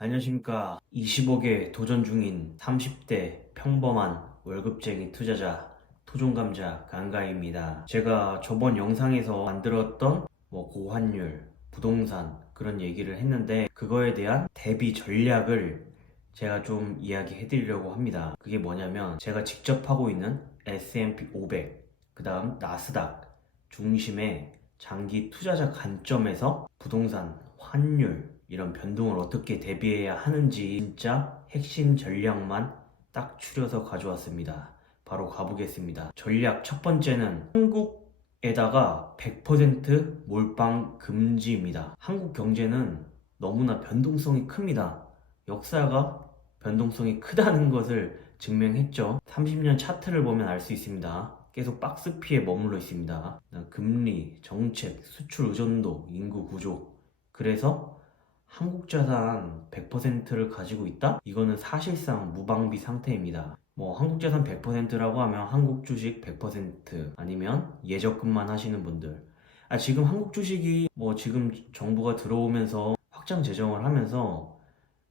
안녕하십니까. 20억에 도전 중인 30대 평범한 월급쟁이 투자자 토종감자 강가입니다. 제가 저번 영상에서 만들었던 뭐 고환율, 부동산 그런 얘기를 했는데 그거에 대한 대비 전략을 제가 좀 이야기해 드리려고 합니다. 그게 뭐냐면 제가 직접 하고 있는 S&P 500, 그 다음 나스닥 중심의 장기 투자자 관점에서 부동산, 환율 이런 변동을 어떻게 대비해야 하는지 진짜 핵심 전략만 딱 추려서 가져왔습니다. 바로 가보겠습니다. 전략 첫 번째는 한국에다가 100% 몰빵 금지입니다. 한국 경제는 너무나 변동성이 큽니다. 역사가 변동성이 크다는 것을 증명했죠. 30년 차트를 보면 알 수 있습니다. 계속 박스 피에 머물러 있습니다. 금리, 정책, 수출 의존도, 인구 구조. 그래서 한국 자산 100%를 가지고 있다? 이거는 사실상 무방비 상태입니다. 뭐 한국 자산 100%라고 하면 한국 주식 100% 아니면 예적금만 하시는 분들. 아 지금 한국 주식이 뭐 지금 정부가 들어오면서 확장 재정을 하면서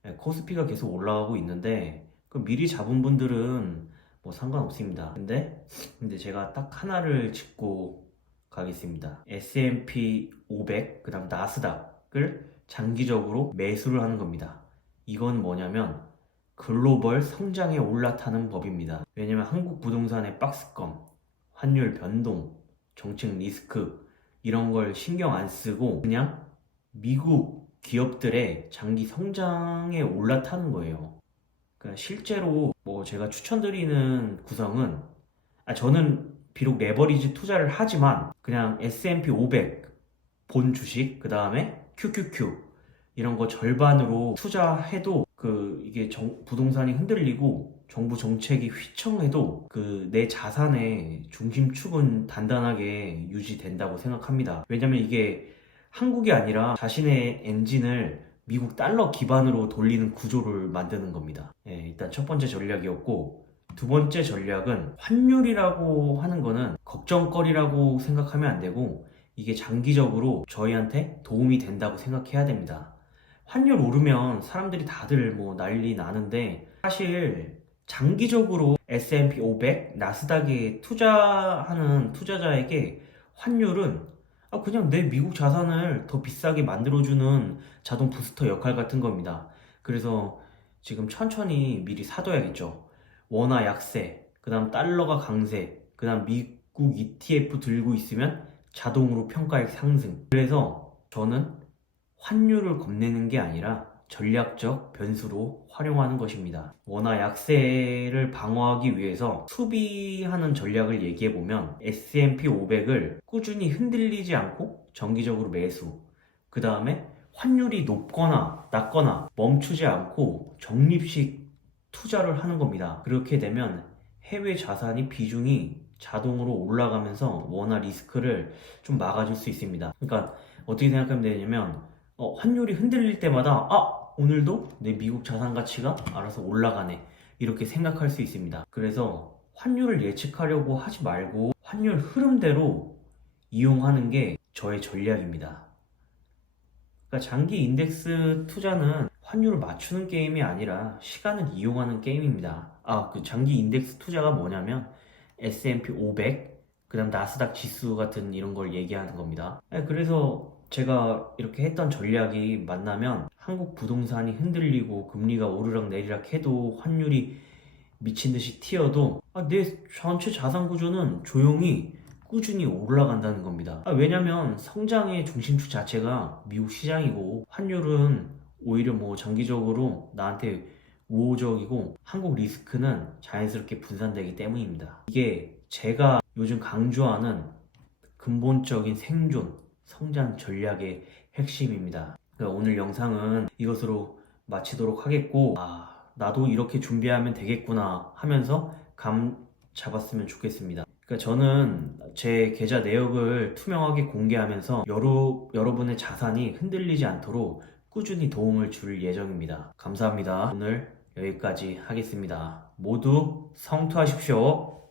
예, 코스피가 계속 올라가고 있는데 그 미리 잡은 분들은 뭐 상관없습니다. 근데 근데 제가 딱 하나를 짚고 가겠습니다. S&P 500 그다음 나스닥 을 장기적으로 매수를 하는 겁니다. 이건 뭐냐면 글로벌 성장에 올라타는 법입니다. 왜냐면 한국 부동산의 박스권, 환율 변동, 정책 리스크 이런 걸 신경 안 쓰고 그냥 미국 기업들의 장기 성장에 올라타는 거예요. 그러니까 실제로 뭐 제가 추천드리는 구성은 아, 저는 비록 레버리지 투자를 하지만 그냥 S&P 500 본 주식 그 다음에 QQQ 이런 거 절반으로 투자해도 그 이게 정- 부동산이 흔들리고 정부 정책이 휘청해도 그 내 자산의 중심축은 단단하게 유지된다고 생각합니다. 왜냐면 이게 한국이 아니라 자신의 엔진을 미국 달러 기반으로 돌리는 구조를 만드는 겁니다. 예, 일단 첫 번째 전략이었고 두 번째 전략은 환율이라고 하는 거는 걱정거리라고 생각하면 안 되고 이게 장기적으로 저희한테 도움이 된다고 생각해야 됩니다. 환율 오르면 사람들이 다들 뭐 난리 나는데 사실 장기적으로 S&P 500, 나스닥에 투자하는 투자자에게 환율은 아, 그냥 내 미국 자산을 더 비싸게 만들어주는 자동 부스터 역할 같은 겁니다. 그래서 지금 천천히 미리 사둬야겠죠. 원화 약세, 그 다음 달러가 강세, 그 다음 미국 ETF 들고 있으면 자동으로 평가액 상승. 그래서 저는 환율을 겁내는 게 아니라 전략적 변수로 활용하는 것입니다. 원화 약세를 방어하기 위해서 수비하는 전략을 얘기해 보면 S&P 500을 꾸준히 흔들리지 않고 정기적으로 매수. 그 다음에 환율이 높거나 낮거나 멈추지 않고 적립식 투자를 하는 겁니다. 그렇게 되면 해외 자산이 비중이 자동으로 올라가면서 원화 리스크를 좀 막아줄 수 있습니다. 그러니까 어떻게 생각하면 되냐면 어, 환율이 흔들릴 때마다 아 오늘도 내 미국 자산 가치가 알아서 올라가네 이렇게 생각할 수 있습니다. 그래서 환율을 예측하려고 하지 말고 환율 흐름대로 이용하는 게 저의 전략입니다. 그러니까 장기 인덱스 투자는 환율을 맞추는 게임이 아니라 시간을 이용하는 게임입니다. 아, 그 장기 인덱스 투자가 뭐냐면 S&P 500, 그다음 나스닥 지수 같은 이런 걸 얘기하는 겁니다. 네, 그래서 제가 이렇게 했던 전략이 만나면 한국 부동산이 흔들리고 금리가 오르락 내리락 해도 환율이 미친 듯이 튀어도 아, 내 전체 자산 구조는 조용히 꾸준히 올라간다는 겁니다. 아, 왜냐면 성장의 중심축 자체가 미국 시장이고 환율은 오히려 뭐 장기적으로 나한테 우호적이고 한국 리스크는 자연스럽게 분산되기 때문입니다. 이게 제가 요즘 강조하는 근본적인 생존, 성장 전략의 핵심입니다. 그러니까 오늘 영상은 이것으로 마치도록 하겠고, 아, 나도 이렇게 준비하면 되겠구나 하면서 감 잡았으면 좋겠습니다. 그러니까 저는 제 계좌 내역을 투명하게 공개하면서 여러, 여러분의 자산이 흔들리지 않도록 꾸준히 도움을 줄 예정입니다. 감사합니다. 오늘 여기까지 하겠습니다. 모두 성투하십시오.